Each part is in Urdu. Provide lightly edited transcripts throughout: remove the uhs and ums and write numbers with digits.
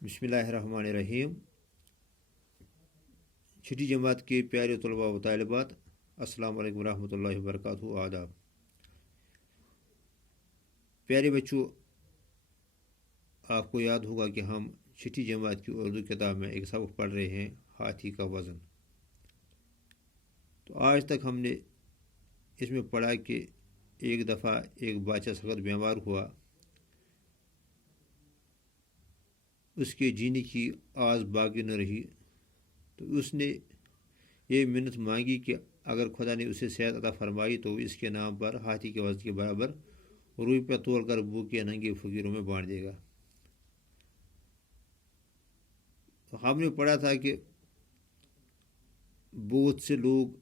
بسم اللہ الرحمن الرحیم۔ چھٹی جماعت کے پیارے طلباء و طالبات، السلام علیکم ورحمۃ اللہ وبرکاتہ۔ آداب۔ پیارے بچوں، آپ کو یاد ہوگا کہ ہم چھٹی جماعت کی اردو کتاب میں ایک سبق پڑھ رہے ہیں، ہاتھی کا وزن۔ تو آج تک ہم نے اس میں پڑھا کہ ایک دفعہ ایک بادشاہ سخت بیمار ہوا، اس کے جینے کی آس باقی نہ رہی، تو اس نے یہ منت مانگی کہ اگر خدا نے اسے صحت عطا فرمائی تو اس کے نام پر ہاتھی کے وزن کے برابر روپیہ توڑ کر بھوکے ننگے فقیروں میں بانٹ دے گا۔ تو ہم نے پڑھا تھا کہ بہت سے لوگ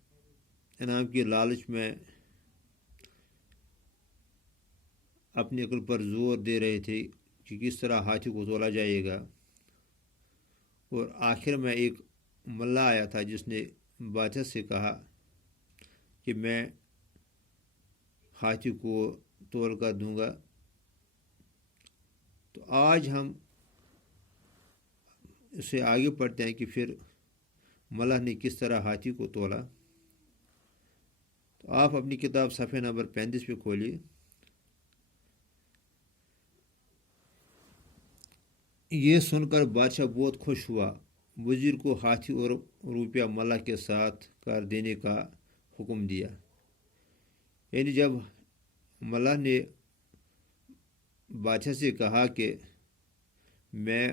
انعام کے لالچ میں اپنی عقل پر زور دے رہے تھے کہ کس طرح ہاتھی کو تولا جائے گا، اور آخر میں ایک ملا آیا تھا جس نے بادشاہ سے کہا کہ میں ہاتھی کو تول کر دوں گا۔ تو آج ہم اس سے آگے پڑھتے ہیں کہ پھر ملا نے کس طرح ہاتھی کو تولا۔ تو آپ اپنی کتاب صفحہ نمبر 35 پہ کھولیے۔ یہ سن کر بادشاہ بہت خوش ہوا، وزیر کو ہاتھی اور روپیہ ملا کے ساتھ کر دینے کا حکم دیا۔ یعنی جب ملا نے بادشاہ سے کہا کہ میں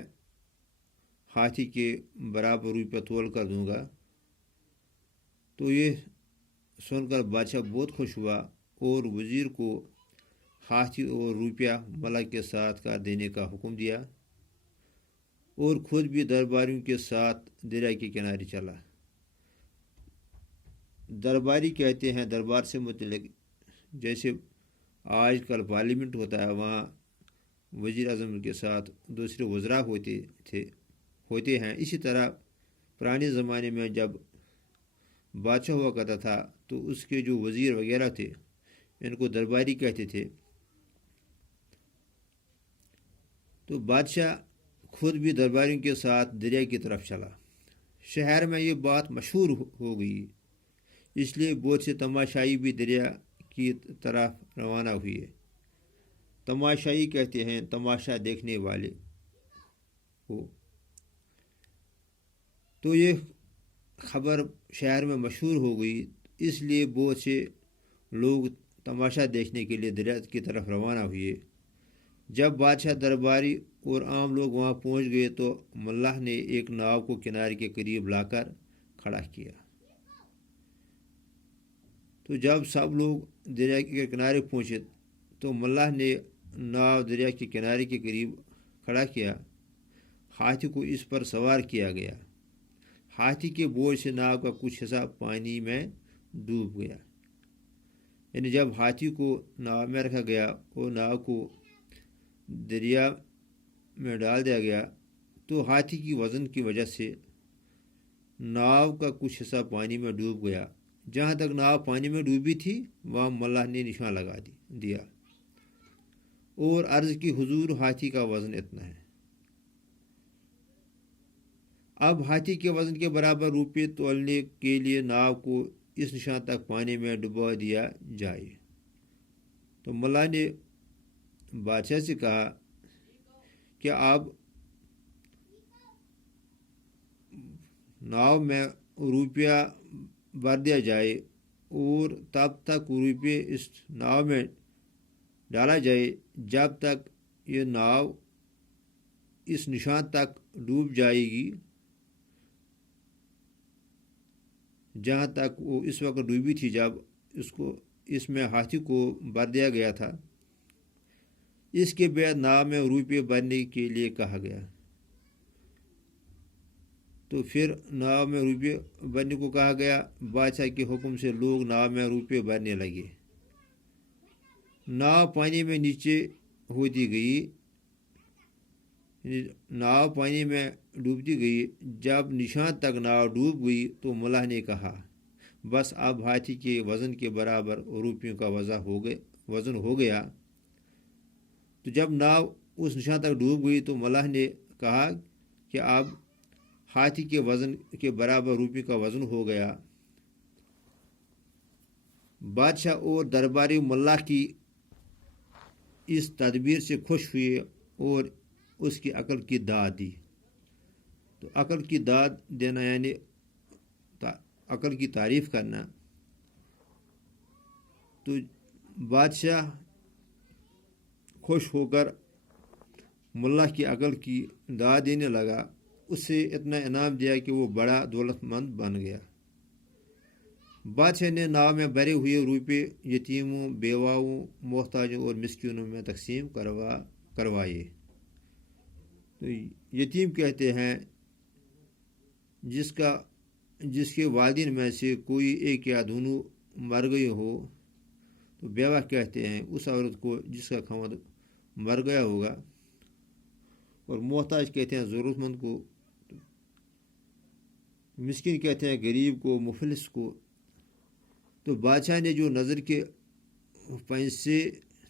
ہاتھی کے برابر روپیہ تول کر دوں گا، تو یہ سن کر بادشاہ بہت خوش ہوا اور وزیر کو ہاتھی اور روپیہ ملا کے ساتھ کر دینے کا حکم دیا، اور خود بھی درباریوں کے ساتھ دریا کے کنارے چلا۔ درباری کہتے ہیں دربار سے متعلق، جیسے آج کل پارلیمنٹ ہوتا ہے، وہاں وزیر اعظم کے ساتھ دوسرے وزراء ہوتے ہیں، اسی طرح پرانے زمانے میں جب بادشاہ ہوا کرتا تھا تو اس کے جو وزیر وغیرہ تھے ان کو درباری کہتے تھے۔ تو بادشاہ خود بھی درباریوں کے ساتھ دریا کی طرف چلا۔ شہر میں یہ بات مشہور ہو گئی، اس لیے بہت سے تماشائی بھی دریا کی طرف روانہ ہوئے۔ تماشائی کہتے ہیں تماشا دیکھنے والے کو۔ تو یہ خبر شہر میں مشہور ہو گئی، اس لیے بہت سے لوگ تماشا دیکھنے کے لیے دریا کی طرف روانہ ہوئے۔ جب بادشاہ، درباری اور عام لوگ وہاں پہنچ گئے تو ملاح نے ایک ناؤ کو کنارے کے قریب لا کر کھڑا کیا۔ تو جب سب لوگ دریا کے کنارے پہنچے تو ملاح نے ناؤ دریا کے کنارے کے قریب کھڑا کیا۔ ہاتھی کو اس پر سوار کیا گیا۔ ہاتھی کے بوجھ سے ناؤ کا کچھ حصہ پانی میں ڈوب گیا۔ یعنی جب ہاتھی کو ناؤ میں رکھا گیا اور ناؤ کو دریا میں ڈال دیا گیا تو ہاتھی کی وزن کی وجہ سے ناؤ کا کچھ حصہ پانی میں ڈوب گیا۔ جہاں تک ناؤ پانی میں ڈوبی تھی وہاں ملاح نے نشان لگا دیا اور عرض کی حضور ہاتھی کا وزن اتنا ہے۔ اب ہاتھی کے وزن کے برابر روپے تولنے کے لیے ناؤ کو اس نشان تک پانی میں ڈبو دیا جائے۔ تو ملاح نے بادشاہ سے کہا کہ اب ناؤ میں روپیہ بھر دیا جائے اور تب تک روپیے اس ناؤ میں ڈالا جائے جب تک یہ ناؤ اس نشان تک ڈوب جائے گی جہاں تک وہ اس وقت ڈوبی تھی جب اس میں ہاتھی کو بھر دیا گیا تھا۔ اس کے بعد ناؤ میں روپے بھرنے کے لیے کہا گیا۔ تو پھر ناؤ میں روپے بھرنے کو کہا گیا۔ بادشاہ کے حکم سے لوگ ناؤ میں روپے بھرنے لگے۔ ناؤ پانی میں نیچے ہوتی گئی، ناؤ پانی میں ڈوبتی گئی۔ جب نشان تک ناؤ ڈوب گئی تو ملاح نے کہا بس اب ہاتھی کے وزن کے برابر روپیوں کا وزن ہو گیا۔ تو جب ناؤ اس نشان تک ڈوب گئی تو ملاح نے کہا کہ اب ہاتھی کے وزن کے برابر روپے کا وزن ہو گیا۔ بادشاہ اور درباری ملا کی اس تدبیر سے خوش ہوئے اور اس کی عقل کی داد دی۔ تو عقل کی داد دینا یعنی عقل کی تعریف کرنا۔ تو بادشاہ خوش ہو کر ملا کی عقل کی داد دینے لگا، اس سے اتنا انعام دیا کہ وہ بڑا دولت مند بن گیا۔ بادشاہ نے ناؤ میں بھرے ہوئے روپے یتیموں، بیواؤں، محتاجوں اور مسکینوں میں تقسیم کروائے۔ تو یتیم کہتے ہیں جس کے والدین میں سے کوئی ایک یا دونوں مر گئے ہو۔ تو بیوہ کہتے ہیں اس عورت کو جس کا خاوند مر گیا ہوگا، اور محتاج کہتے ہیں ضرورت مند کو، مسکین کہتے ہیں غریب کو، مفلس کو۔ تو بادشاہ نے جو نظر کے پیسے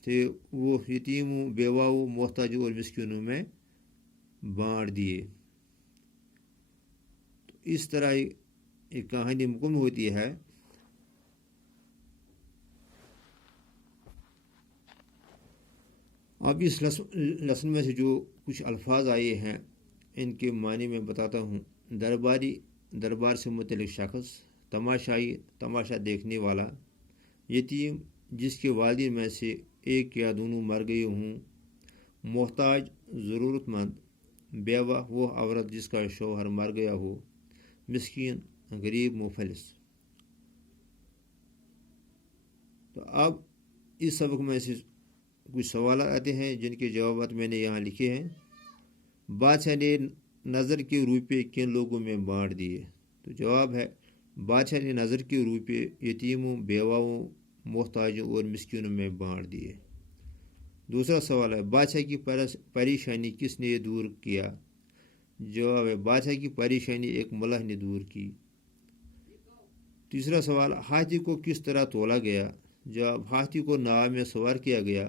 تھے وہ یتیموں، بیواؤں، محتاجوں اور مسکینوں میں بانٹ دیے۔ تو اس طرح ایک کہانی مکمل ہوتی ہے۔ اب اس لسن میں سے جو کچھ الفاظ آئے ہیں ان کے معنی میں بتاتا ہوں۔ دربار سے متعلق شخص، تماشائی، تماشا دیکھنے والا، یتیم جس کے والدین میں سے ایک یا دونوں مر گئے ہوں، محتاج ضرورت مند، بیوہ وہ عورت جس کا شوہر مر گیا ہو، مسکین غریب مفلس۔ تو اب اس سبق میں سے کچھ سوالات آتے ہیں جن کے جوابات میں نے یہاں لکھے ہیں۔ بادشاہ نے نظر کے روپے کن لوگوں میں بانٹ دیے؟ تو جواب ہے بادشاہ نے نظر کے روپے یتیموں، بیواؤں، محتاجوں اور مسکینوں میں بانٹ دیے۔ دوسرا سوال ہے بادشاہ کی پریشانی کس نے دور کیا؟ جواب ہے بادشاہ کی پریشانی ایک ملح نے دور کی۔ تیسرا سوال ہاتھی کو کس طرح تولا گیا؟ جواب ہاتھی کو ناؤ میں سوار کیا گیا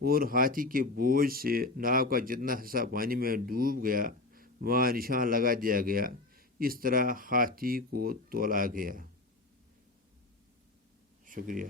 اور ہاتھی کے بوجھ سے ناؤ کا جتنا حصہ پانی میں ڈوب گیا وہاں نشان لگا دیا گیا، اس طرح ہاتھی کو تولا گیا۔ شکریہ۔